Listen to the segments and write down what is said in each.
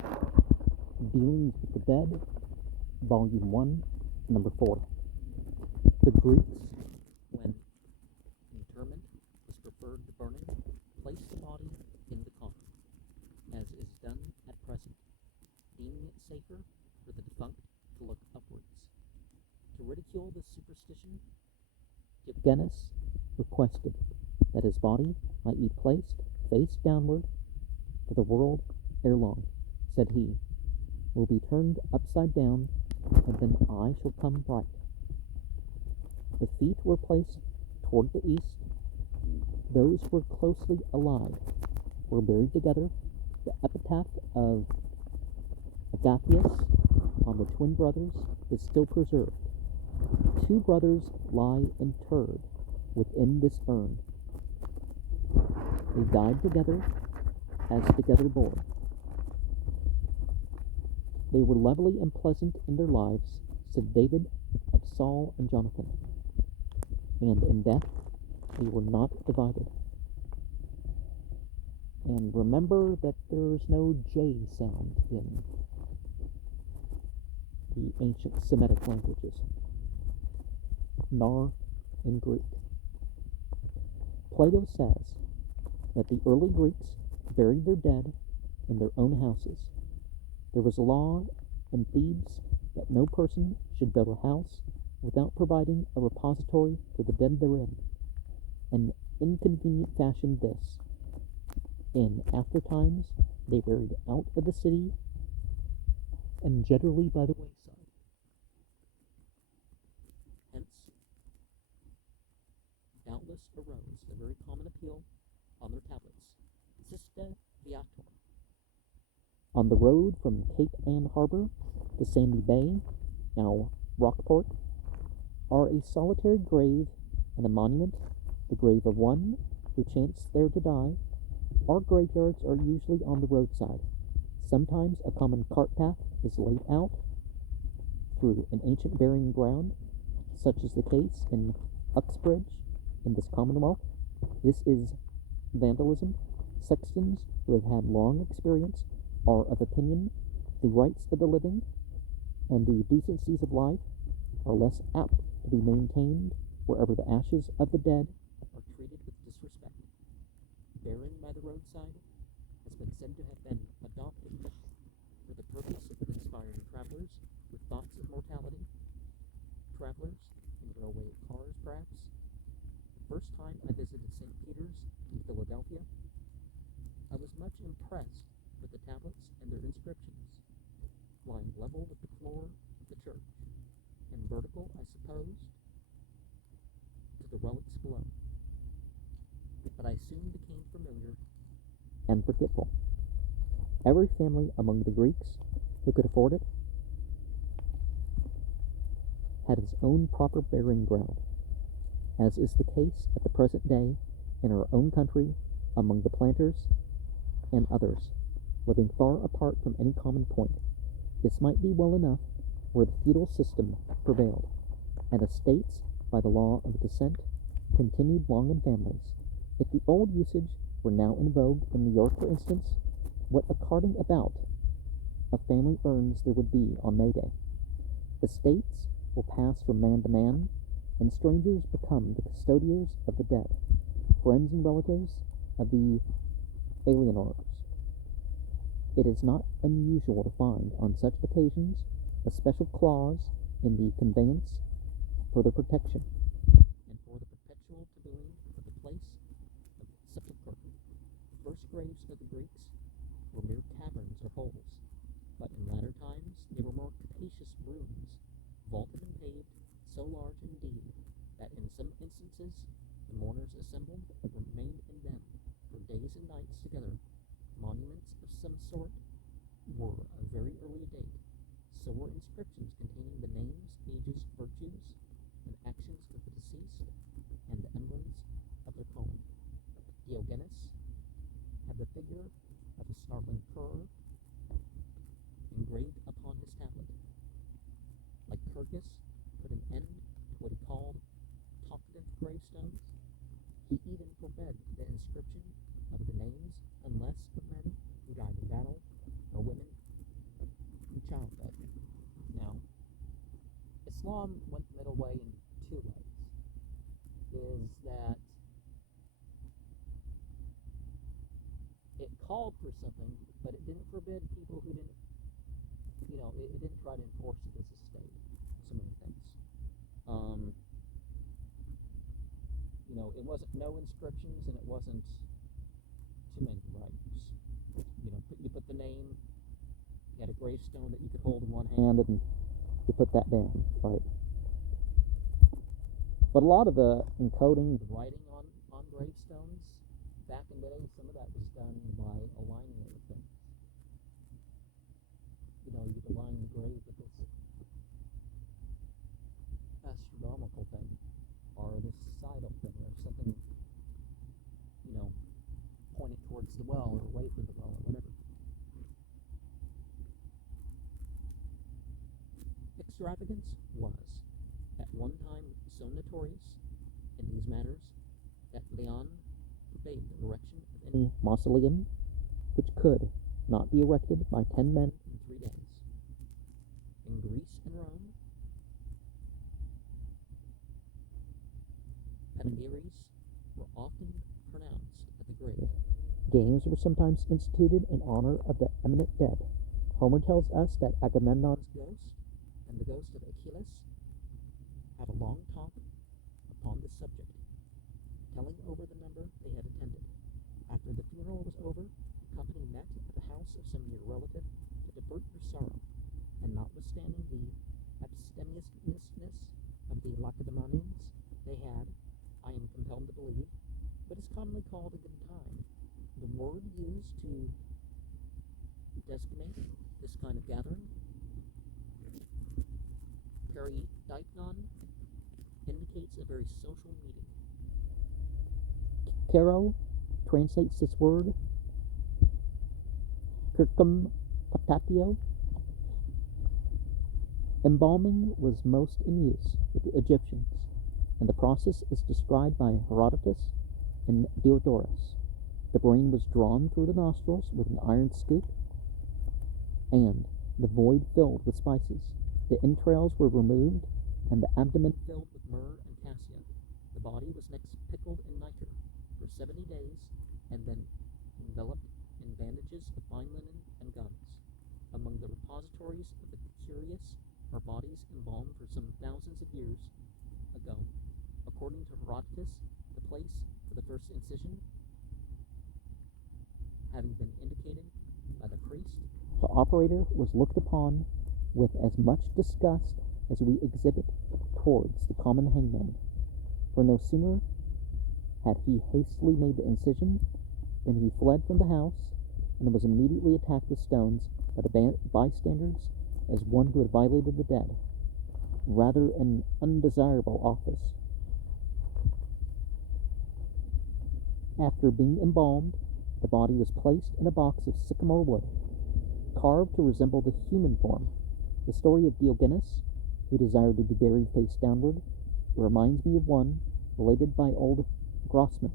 Dealings with the Dead, Volume 1, Number 4. The Greeks, when interment was preferred to burning, placed the body in the coffin, as is done at present, deeming it safer for the defunct to look upwards. To ridicule this superstition, Diogenes requested that his body might be placed face downward, for the world ere long, said he, will be turned upside down, and then I shall come right. The feet were placed toward the east. Those who were closely allied were buried together. The epitaph of Agathias on the twin brothers is still preserved. 2 brothers lie interred within this urn. They died together, as together born. They were lovely and pleasant in their lives, said David of Saul and Jonathan, and in death they were not divided. And remember that there's no J sound in the ancient Semitic languages. Nar in Greek. Plato says that the early Greeks buried their dead in their own houses. There was a law in Thebes that no person should build a house without providing a repository for the dead therein. An inconvenient fashion this. In after times they buried out of the city and generally by the wayside. Hence, doubtless arose the very common appeal on their tablets, Siste Viator. On the road from Cape Ann Harbor to Sandy Bay, now Rockport, are a solitary grave and a monument, the grave of one who chanced there to die. Our graveyards are usually on the roadside. Sometimes a common cart path is laid out through an ancient burying ground, such is the case in Uxbridge in this Commonwealth. This is vandalism. Sextons who have had long experience are of opinion the rights of the living and the decencies of life are less apt to be maintained wherever the ashes of the dead are treated with disrespect. Burying by the roadside has been said to have been adopted for the purpose of inspiring travelers with thoughts of mortality. Travelers in railway cars, perhaps. The first time I visited St. Peter's in Philadelphia, I was much impressed with the tablets and their inscriptions, lying level with the floor of the church, and vertical, I suppose, to the relics below. But I soon became familiar and forgetful. Every family among the Greeks who could afford it had its own proper burying ground, as is the case at the present day in our own country among the planters and others, living far apart from any common point. This might be well enough where the feudal system prevailed, and estates, by the law of descent, continued long in families. If the old usage were now in vogue in New York, for instance, what a carting about of family urns there would be on May Day. Estates will pass from man to man, and strangers become the custodians of the dead, friends and relatives of the alienors. It is not unusual to find on such occasions a special clause in the conveyance for their protection and for the perpetual tabooing of the place of sepulchre. The first graves of the Greeks were mere caverns or holes, but in latter times they were more capacious rooms, vaulted and paved, so large indeed that in some instances the mourners assembled and remained in them for days and nights together. Monuments of some sort were of very early date. So were inscriptions containing the names, ages, virtues, and actions of the deceased, and the emblems of their calling. Diogenes had the figure of a snarling cur engraved upon his tablet. Lycurgus put an end to what he called talkative gravestones. He even forbade the inscription of the names unless of men who died in battle, or women Islam went the middle way in two ways. Is that it called for something, but it didn't forbid people who didn't, it didn't try to enforce it as a state. So many things. It wasn't no inscriptions, and it wasn't too many writings. You put the name. You had a gravestone that you could hold in one hand, and you put that down, right? But a lot of the encoding, the writing on gravestones, back in the day, some of that was done by aligning it with things. You'd align the grave with this astronomical thing, or this societal thing, or something, pointed towards the well, or away from the well, or whatever. Extravagance was, at one time, so notorious in these matters that Leon forbade the erection of any mausoleum which could not be erected by 10 men in 3 days. In Greece and Rome, panegyries were often pronounced at the grave. Games were sometimes instituted in honor of the eminent dead. Homer tells us that Agamemnon's ghost and the ghost of Achilles had a long talk upon this subject, telling over the number they had attended. After the funeral was over, the company met at the house of some near relative to divert their sorrow, and notwithstanding the abstemiousness of the Lacedaemonians, they had, I am compelled to believe, what is commonly called a good time. The word used to designate this kind of gathering, perideikon, indicates a very social meeting. Caro translates this word, circum potatio. Embalming was most in use with the Egyptians, and the process is described by Herodotus and Diodorus. The brain was drawn through the nostrils with an iron scoop, and the void filled with spices. The entrails were removed, and the abdomen filled with myrrh and cassia. The body was next pickled in nitre for 70 days, and then enveloped in bandages of fine linen and gums. Among the repositories of the curious are bodies embalmed for some thousands of years ago. According to Herodotus, the place for the first incision having been indicated by the priest, the operator was looked upon with as much disgust as we exhibit towards the common hangman. For no sooner had he hastily made the incision than he fled from the house, and was immediately attacked with stones by the bystanders as one who had violated the dead, rather an undesirable office. After being embalmed, the body was placed in a box of sycamore wood, carved to resemble the human form. The story of Diogenes, who desired to be buried face downward, reminds me of one related by old Grossman,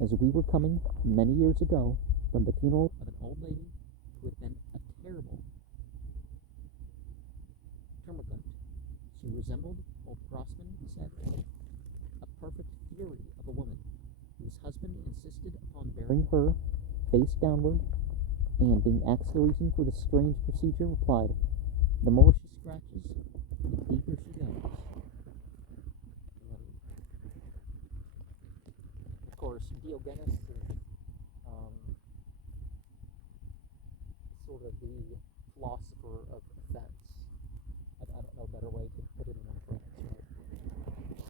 as we were coming many years ago from the funeral of an old lady who had been a terrible termagant. She resembled, old Grossman said, a perfect fury of a woman, whose husband insisted upon burying her face downward, and being asked the reason for this strange procedure, replied, "The more she scratches, the deeper she goes." Of course, Diogenes